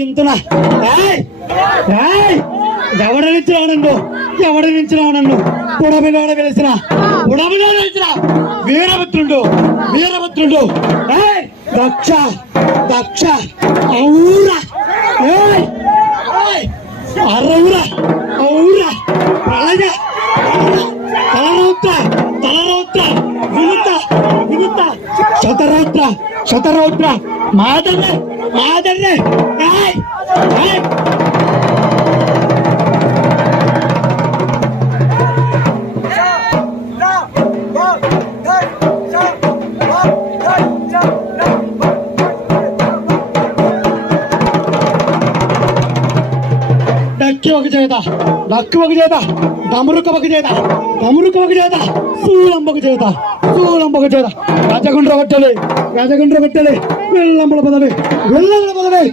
ఇంతనా ఎవడనిచ్చినా నన్ను పుడమిలోడ వెలిసిన వీరభద్రుడు దక్ష దక్ష ఔరా అరౌరా ఔరా ప్రళయ తలరౌత్ర వినుత శతరౌత్ర మాదర్రే డక్కి ఒక చేత డమరుక ఒక చేత శూలంబ ఒక చేత గజగుండ్ర కొట్టలే వెళ్ళంబల పదవి